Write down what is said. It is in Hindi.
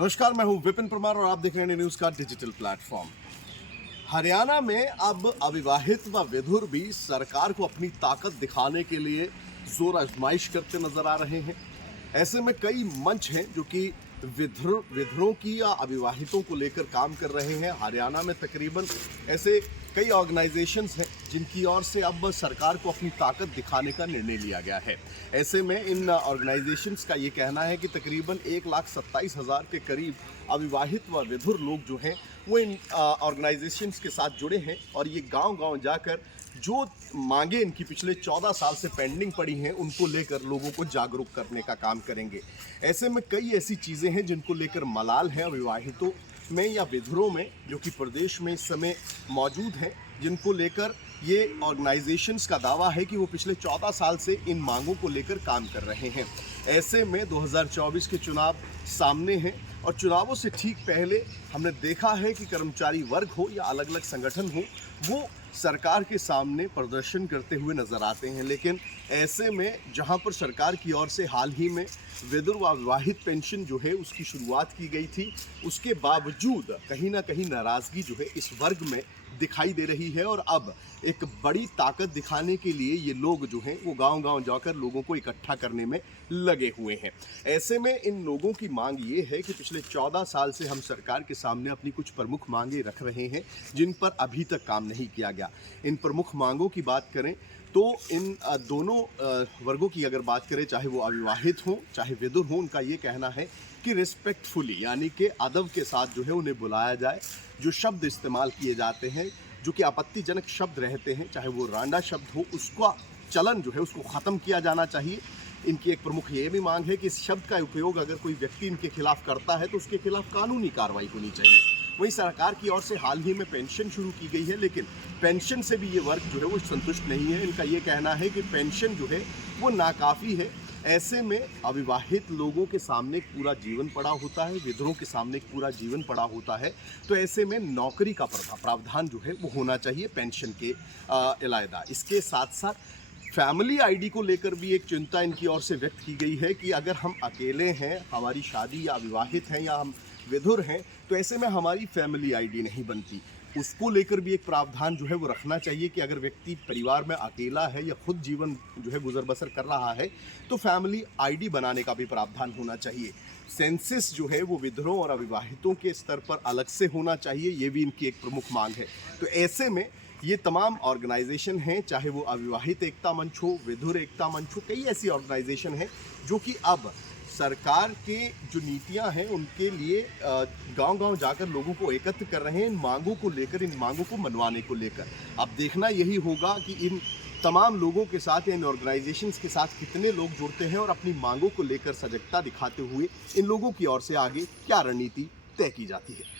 नमस्कार, मैं हूं विपिन परमार और आप देख रहे हैं न्यूज का डिजिटल प्लेटफॉर्म। हरियाणा में अब अविवाहित व विधुर भी सरकार को अपनी ताकत दिखाने के लिए जोर आजमाइश करते नजर आ रहे हैं। ऐसे में कई मंच हैं जो कि विधुरों की या अविवाहितों को लेकर काम कर रहे हैं। हरियाणा में तकरीबन ऐसे कई ऑर्गेनाइजेशंस हैं जिनकी ओर से अब सरकार को अपनी ताकत दिखाने का निर्णय लिया गया है। ऐसे में इन ऑर्गेनाइजेशंस का ये कहना है कि तकरीबन 1,27,000 के करीब अविवाहित व विधुर लोग जो हैं वो इन ऑर्गेनाइजेशंस के साथ जुड़े हैं और ये गांव-गांव जाकर जो मांगे इनकी पिछले 14 साल से पेंडिंग पड़ी हैं उनको लेकर लोगों को जागरूक करने का काम करेंगे। ऐसे में कई ऐसी चीज़ें हैं जिनको लेकर मलाल है अविवाहितों में या विधुरों में, जो कि प्रदेश में इस समय मौजूद हैं, जिनको लेकर ये ऑर्गेनाइजेशंस का दावा है कि वो पिछले 14 साल से इन मांगों को लेकर काम कर रहे हैं। ऐसे में 2024 के चुनाव सामने हैं और चुनावों से ठीक पहले हमने देखा है कि कर्मचारी वर्ग हो या अलग अलग संगठन हो, वो सरकार के सामने प्रदर्शन करते हुए नजर आते हैं। लेकिन ऐसे में जहां पर सरकार की ओर से हाल ही में विधुर व विवाहित पेंशन जो है उसकी शुरुआत की गई थी, उसके बावजूद कहीं ना कहीं नाराज़गी जो है इस वर्ग में दिखाई दे रही है और अब एक बड़ी ताकत दिखाने के लिए ये लोग जो हैं वो गांव-गांव जाकर लोगों को इकट्ठा करने में लगे हुए हैं। ऐसे में इन लोगों की मांग ये है कि पिछले 14 साल से हम सरकार के सामने अपनी कुछ प्रमुख मांगे रख रहे हैं जिन पर अभी तक काम नहीं किया गया। इन प्रमुख मांगों की बात करें तो इन दोनों वर्गों की अगर बात करें, चाहे वो अविवाहित हों चाहे विधुर हों, उनका ये कहना है कि रिस्पेक्टफुली यानी कि अदब के साथ जो है उन्हें बुलाया जाए। जो शब्द इस्तेमाल किए जाते हैं जो कि आपत्तिजनक शब्द रहते हैं, चाहे वो रांडा शब्द हो, उसका चलन जो है उसको ख़त्म किया जाना चाहिए। इनकी एक प्रमुख ये भी मांग है कि इस शब्द का उपयोग अगर कोई व्यक्ति इनके खिलाफ करता है तो उसके खिलाफ कानूनी कार्रवाई होनी चाहिए। वहीं सरकार की ओर से हाल ही में पेंशन शुरू की गई है, लेकिन पेंशन से भी ये वर्ग जो है वो संतुष्ट नहीं है। इनका ये कहना है कि पेंशन जो है वो नाकाफ़ी है। ऐसे में अविवाहित लोगों के सामने एक पूरा जीवन पड़ा होता है, विधुरों के सामने एक पूरा जीवन पड़ा होता है, तो ऐसे में नौकरी का प्रावधान जो है वो होना चाहिए पेंशन के अलहदा। इसके साथ साथ फैमिली आईडी को लेकर भी एक चिंता इनकी ओर से व्यक्त की गई है कि अगर हम अकेले हैं, हमारी शादी या अविवाहित हैं या हम विधुर हैं, तो ऐसे में हमारी फैमिली आईडी नहीं बनती। उसको लेकर भी एक प्रावधान जो है वो रखना चाहिए कि अगर व्यक्ति परिवार में अकेला है या खुद जीवन जो है गुजर बसर कर रहा है तो फैमिली आईडी बनाने का भी प्रावधान होना चाहिए। सेंसस जो है वो विधुरों और अविवाहितों के स्तर पर अलग से होना चाहिए, ये भी इनकी एक प्रमुख मांग है। तो ऐसे में ये तमाम ऑर्गेनाइजेशन हैं, चाहे वो अविवाहित एकता मंच हो, विधुर एकता मंच हो, कई ऐसी ऑर्गेनाइजेशन हैं जो कि अब सरकार के जो नीतियां हैं उनके लिए गांव-गांव जाकर लोगों को एकत्र कर रहे हैं इन मांगों को लेकर, इन मांगों को मनवाने को लेकर। अब देखना यही होगा कि इन तमाम लोगों के साथ या इन ऑर्गेनाइजेशंस के साथ कितने लोग जुड़ते हैं और अपनी मांगों को लेकर सजगता दिखाते हुए इन लोगों की ओर से आगे क्या रणनीति तय की जाती है।